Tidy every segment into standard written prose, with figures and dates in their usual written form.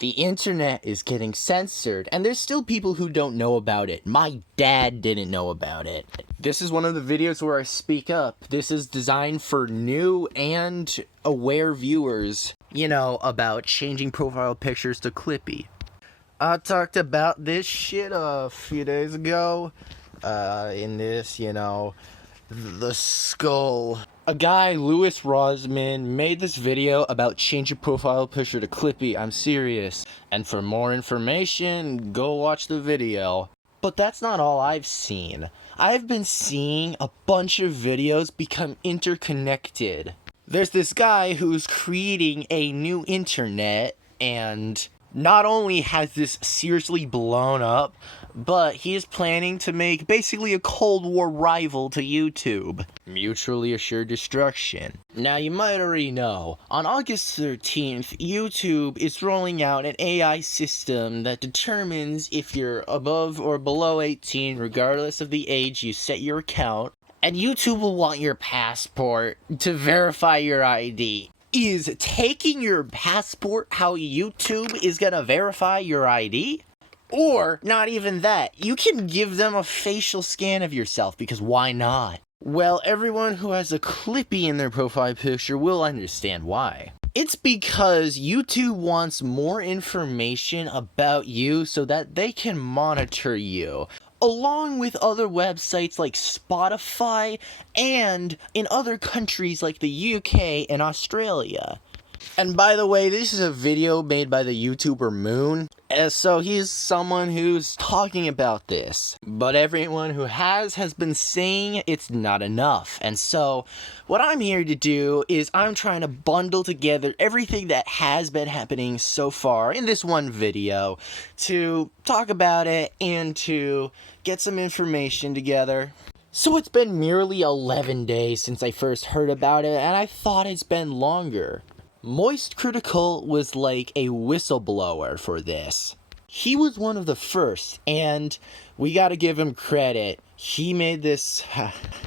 The internet is getting censored, and there's still people who don't know about it. My dad didn't know about it. This is one of the videos where I speak up. This is designed for new and aware viewers, you know, about changing profile pictures to Clippy. I talked about this shit a few days ago, in this, the skull. A guy, Louis Rosman, made this video about changing profile picture to Clippy. I'm serious. And for more information, go watch the video. But that's not all I've seen. I've been seeing a bunch of videos become interconnected. There's this guy who's creating a new internet, and not only has this seriously blown up, but he is planning to make basically a Cold War rival to YouTube. Mutually assured destruction. Now, you might already know, on August 13th, YouTube is rolling out an AI system that determines if you're above or below 18, regardless of the age you set your account, and YouTube will want your passport to verify your ID. Is taking your passport how YouTube is gonna verify your ID? Or, not even that, you can give them a facial scan of yourself, because why not? Well, everyone who has a Clippy in their profile picture will understand why. It's because YouTube wants more information about you so that they can monitor you, along with other websites like Spotify and in other countries like the UK and Australia. And by the way, this is a video made by the YouTuber Moon, so he's someone who's talking about this. But everyone who has been saying it's not enough. And so, what I'm here to do is I'm trying to bundle together everything that has been happening so far in this one video to talk about it and to get some information together. So it's been merely 11 days since I first heard about it, and I thought it's been longer. Moist Critical was like a whistleblower for this. He was one of the first, and we gotta give him credit. He made this...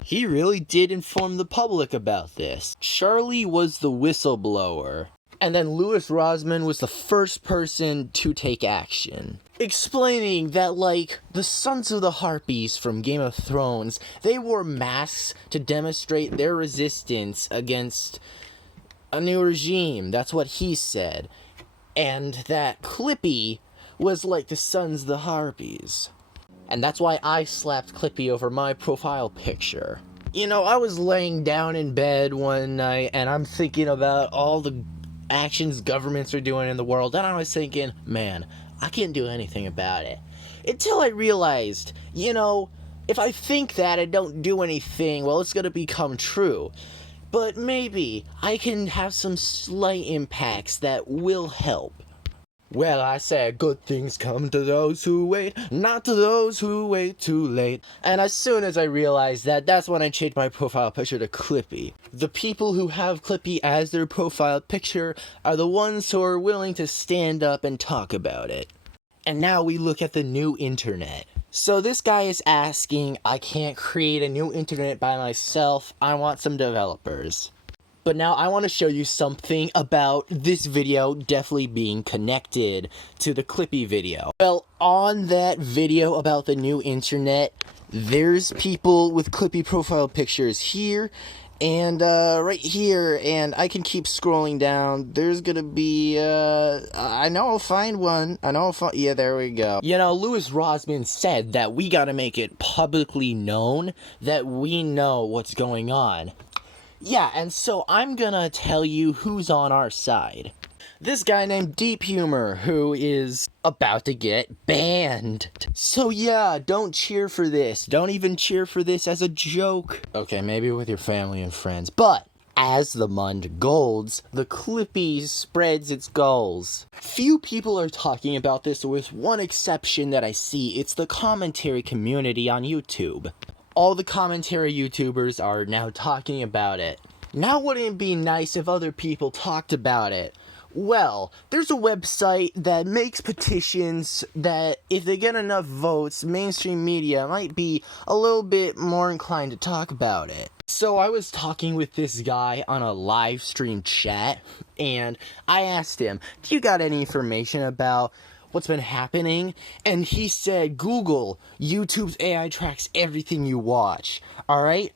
he really did inform the public about this. Charlie was the whistleblower, and then Louis Rosman was the first person to take action. Explaining that, like, the Sons of the Harpies from Game of Thrones, they wore masks to demonstrate their resistance against a new regime. That's what he said. And that Clippy was like the Sons of the Harpies. And that's why I slapped Clippy over my profile picture. You know, I was laying down in bed one night and I'm thinking about all the actions governments are doing in the world, and I was thinking, man, I can't do anything about it. Until I realized, if I think that and don't do anything, well, it's gonna become true. But maybe I can have some slight impacts that will help. Well, I said good things come to those who wait, not to those who wait too late. And as soon as I realized that, that's when I changed my profile picture to Clippy. The people who have Clippy as their profile picture are the ones who are willing to stand up and talk about it. And now we look at the new internet. So this guy is asking, I can't create a new internet by myself, I want some developers. But now I want to show you something about this video definitely being connected to the Clippy video. Well, on that video about the new internet, there's people with Clippy profile pictures here, and right here, and I can keep scrolling down. There's gonna be, I know I'll find one. Yeah, there we go. Louis Rosman said that we gotta make it publicly known that we know what's going on. Yeah, and so I'm gonna tell you who's on our side. This guy named Deep Humor, who is about to get banned. So yeah, don't cheer for this. Don't even cheer for this as a joke. Okay, maybe with your family and friends. But as the month golds, the Clippy spreads its goals. Few people are talking about this, with one exception that I see. It's the commentary community on YouTube. All the commentary YouTubers are now talking about it. Now, wouldn't it be nice if other people talked about it? Well, there's a website that makes petitions that if they get enough votes, mainstream media might be a little bit more inclined to talk about it. So I was talking with this guy on a live stream chat, and I asked him, do you got any information about what's been happening? And he said, Google, YouTube's AI tracks everything you watch. Alright?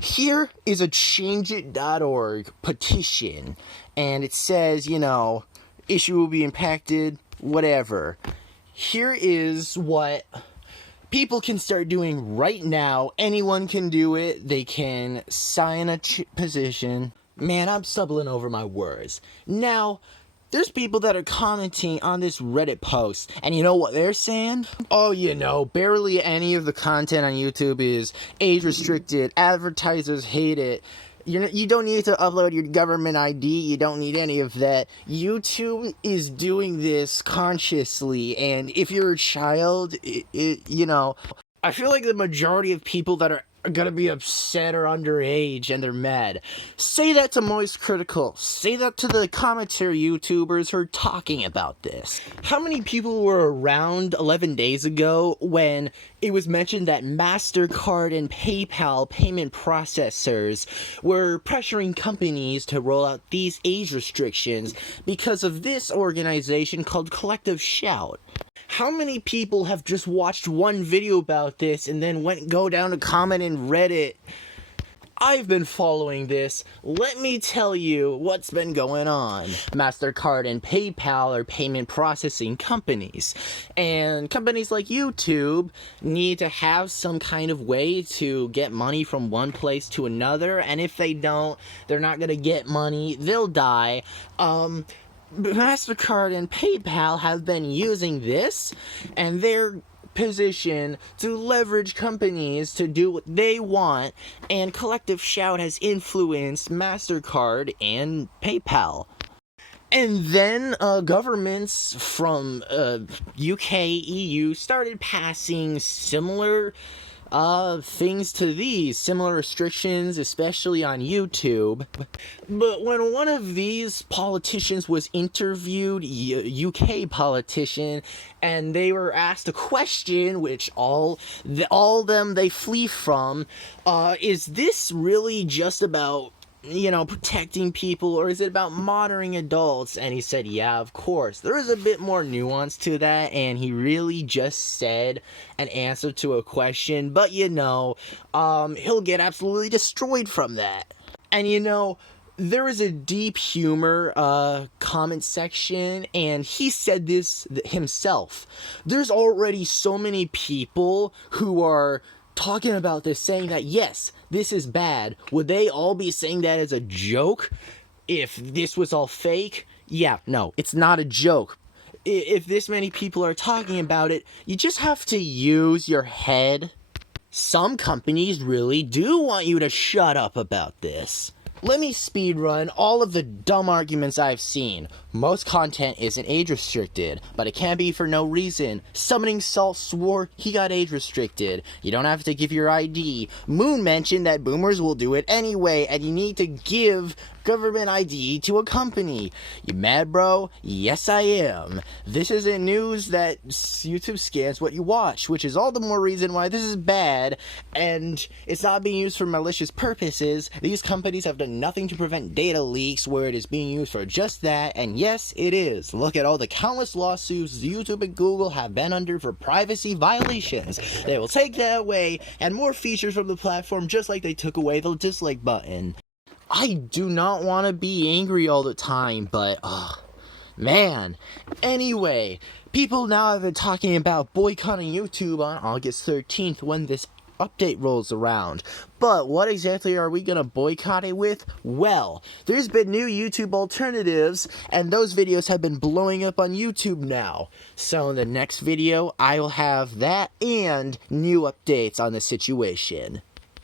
Here is a changeit.org petition, and it says, issue will be impacted, whatever. Here is what people can start doing right now. Anyone can do it. They can sign a petition. Man, I'm stumbling over my words. Now, there's people that are commenting on this Reddit post, and you know what they're saying? Oh, barely any of the content on YouTube is age restricted. Advertisers hate it. You don't need to upload your government ID. You don't need any of that. YouTube is doing this consciously, and if you're a child, I feel like the majority of people that are gonna be upset or underage and they're mad. Say that to Moist Critical. Say that to the commentary YouTubers who are talking about this. How many people were around 11 days ago when it was mentioned that MasterCard and PayPal payment processors were pressuring companies to roll out these age restrictions because of this organization called Collective Shout? How many people have just watched one video about this and then go down to comment in Reddit? I've been following this. Let me tell you what's been going on. MasterCard and PayPal are payment processing companies. And companies like YouTube need to have some kind of way to get money from one place to another. And if they don't, they're not going to get money. They'll die. MasterCard and PayPal have been using this and their position to leverage companies to do what they want, and Collective Shout has influenced MasterCard and PayPal. And then governments from UK, EU started passing similar things to these, similar restrictions, especially on YouTube. But when one of these politicians was interviewed, UK politician, and they were asked a question, which all them they flee from, is this really just about protecting people, or is it about monitoring adults? And he said, yeah, of course. There is a bit more nuance to that, and he really just said an answer to a question, but he'll get absolutely destroyed from that. And there is a deep humor comment section, and he said this himself. There's already so many people who are talking about this, saying that yes, this is bad. Would they all be saying that as a joke if this was all fake? Yeah, no, it's not a joke. If this many people are talking about it, you just have to use your head. Some companies really do want you to shut up about this. Let me speedrun all of the dumb arguments I've seen. Most content isn't age restricted, but it can't be for no reason. Summoning Salt swore he got age restricted. You don't have to give your ID. Moon mentioned that boomers will do it anyway, and you need to give government ID to a company. You mad, bro? Yes, I am. This isn't news that YouTube scans what you watch, which is all the more reason why this is bad, and it's not being used for malicious purposes. These companies have done nothing to prevent data leaks where it is being used for just that, and yes, it is. Look at all the countless lawsuits YouTube and Google have been under for privacy violations. They will take that away, and more features from the platform, just like they took away the dislike button. I do not want to be angry all the time, but, man. Anyway, people now have been talking about boycotting YouTube on August 13th when this update rolls around. But what exactly are we gonna boycott it with? Well, there's been new YouTube alternatives, and those videos have been blowing up on YouTube now. So in the next video, I will have that and new updates on the situation.